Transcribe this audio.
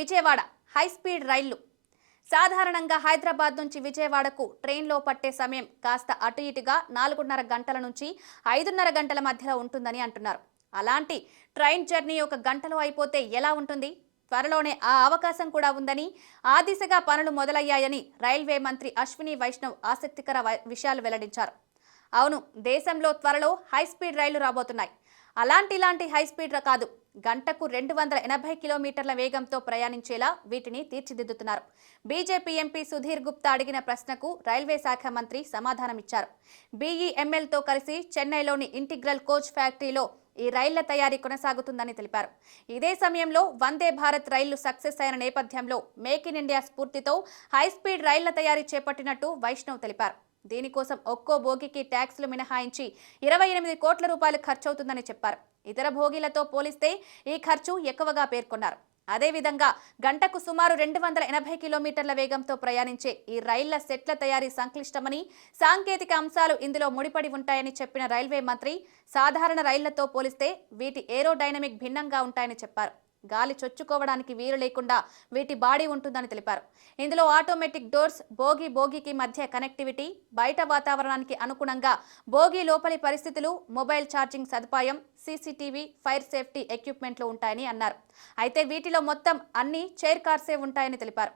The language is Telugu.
విజయవాడ హై స్పీడ్ రైళ్లు. సాధారణంగా హైదరాబాద్ నుంచి విజయవాడకు ట్రైన్లో పట్టే సమయం కాస్త అటు ఇటుగా 4:30 గంటల నుంచి 5:30 గంటల మధ్యలో ఉంటుందని అంటున్నారు. అలాంటి ట్రైన్ జర్నీ ఒక గంటలో అయిపోతే ఎలా ఉంటుంది? త్వరలోనే ఆ అవకాశం కూడా ఉందని, ఆ దిశగా పనులు మొదలయ్యాయని రైల్వే మంత్రి అశ్విని వైష్ణవ్ ఆసక్తికర విషయాలు వెల్లడించారు. అవును, దేశంలో త్వరలో హై స్పీడ్ రైళ్లు రాబోతున్నాయి. ఇలాంటి హై స్పీడ్ కాదు, గంటకు 280 కిలోమీటర్ల వేగంతో ప్రయాణించేలా వీటిని తీర్చిదిద్దుతున్నారు. బీజేపీ ఎంపీ సుధీర్ గుప్తా అడిగిన ప్రశ్నకు రైల్వే శాఖ మంత్రి సమాధానమిచ్చారు. బీఈఎంఎల్తో కలిసి చెన్నైలోని ఇంటిగ్రల్ కోచ్ ఫ్యాక్టరీలో ఈ రైళ్ల తయారీ కొనసాగుతుందని తెలిపారు. ఇదే సమయంలో వందే భారత్ రైళ్లు సక్సెస్ అయిన నేపథ్యంలో మేక్ ఇన్ ఇండియా స్ఫూర్తితో హై స్పీడ్ రైళ్ల తయారీ చేపట్టినట్టు వైష్ణవ్ తెలిపారు. దీనికోసం ఒక్కో బోగికి ట్యాక్స్లు మినహాయించి 28 కోట్ల రూపాయలు ఖర్చవుతుందని చెప్పారు. ఇతర బోగీలతో పోలిస్తే ఈ ఖర్చు ఎక్కువగా పేర్కొన్నారు. అదేవిధంగా గంటకు సుమారు 280 కిలోమీటర్ల వేగంతో ప్రయాణించే ఈ రైళ్ల సెట్ల తయారీ సంక్లిష్టమని, సాంకేతిక అంశాలు ఇందులో ముడిపడి ఉంటాయని చెప్పిన రైల్వే మంత్రి, సాధారణ రైళ్లతో పోలిస్తే వీటి ఏరోడైనమిక్ భిన్నంగా ఉంటాయని చెప్పారు. గాలి చొచ్చుకోవడానికి వీలు లేకుండా వీటి బాడీ ఉంటుందని తెలిపారు. ఇందులో ఆటోమేటిక్ డోర్స్, బోగీకి మధ్య కనెక్టివిటీ, బయట వాతావరణానికి అనుగుణంగా బోగీ లోపలి పరిస్థితులు, మొబైల్ ఛార్జింగ్ సదుపాయం, సీసీటీవీ, ఫైర్ సేఫ్టీ ఎక్విప్మెంట్లు ఉంటాయని అన్నారు. అయితే వీటిలో మొత్తం అన్ని చైర్ కార్సే ఉంటాయని తెలిపారు.